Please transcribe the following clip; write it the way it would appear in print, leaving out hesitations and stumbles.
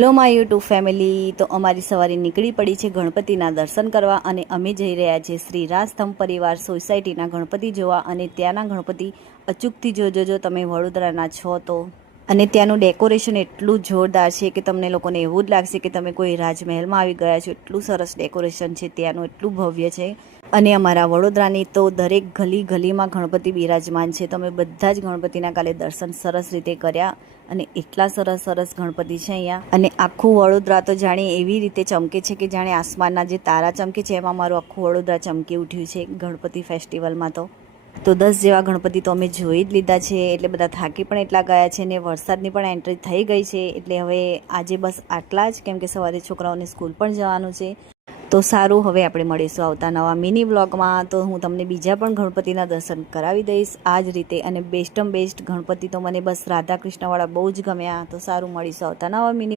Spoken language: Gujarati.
Hello my YouTube family. તો અમારી સવારે નીકળી પડી છે ગણપતિના દર્શન કરવા અને અમે જઈ રહ્યા છીએ શ્રી રાજસ્તંભ પરિવાર સોસાયટીના ગણપતિ જોવા। અને ત્યાંના ગણપતિ અચૂકથી જોજો જો તમે વડોદરાના છો તો। અને ત્યાંનું ડેકોરેશન એટલું જોરદાર છે કે તમને લોકોને એવું જ લાગશે કે તમે કોઈ રાજમહેલમાં આવી ગયા છો। એટલું સરસ ડેકોરેશન છે ત્યાંનું, એટલું ભવ્ય છે। અને અમારા વડોદરાની તો દરેક ગલી ગલીમાં ગણપતિ બિરાજમાન છે। તમે બધા જ ગણપતિના કાલે દર્શન સરસ રીતે કર્યા અને એટલા સરસ સરસ ગણપતિ છે અહીંયા। અને આખું વડોદરા તો જાણે એવી રીતે ચમકે છે કે જાણે આસમાનના જે તારા ચમકે છે એમાં મારું આખું વડોદરા ચમકી ઉઠ્યું છે ગણપતિ ફેસ્ટિવલમાં। તો 10 જેવા ગણપતિ તો અમે જોઈ જ લીધા છે, એટલે બધા થાકી પણ એટલા ગયા છે ને વરસાદની પણ એન્ટ્રી થઈ ગઈ છે। એટલે હવે આજે બસ આટલા જ, કેમ કે સવારે છોકરાઓને સ્કૂલ પણ જવાનું છે। તો સારું, હવે આપણે મળીશું આવતા નવા મિની વ્લોગમાં। તો હું તમને બીજા પણ ગણપતિના દર્શન કરાવી દઈશ આ જ રીતે। અને બેસ્ટ ગણપતિ તો મને બસ રાધા કૃષ્ણવાળા બહુ જ ગમ્યા। તો સારું, મળીશું આવતા નવા મિની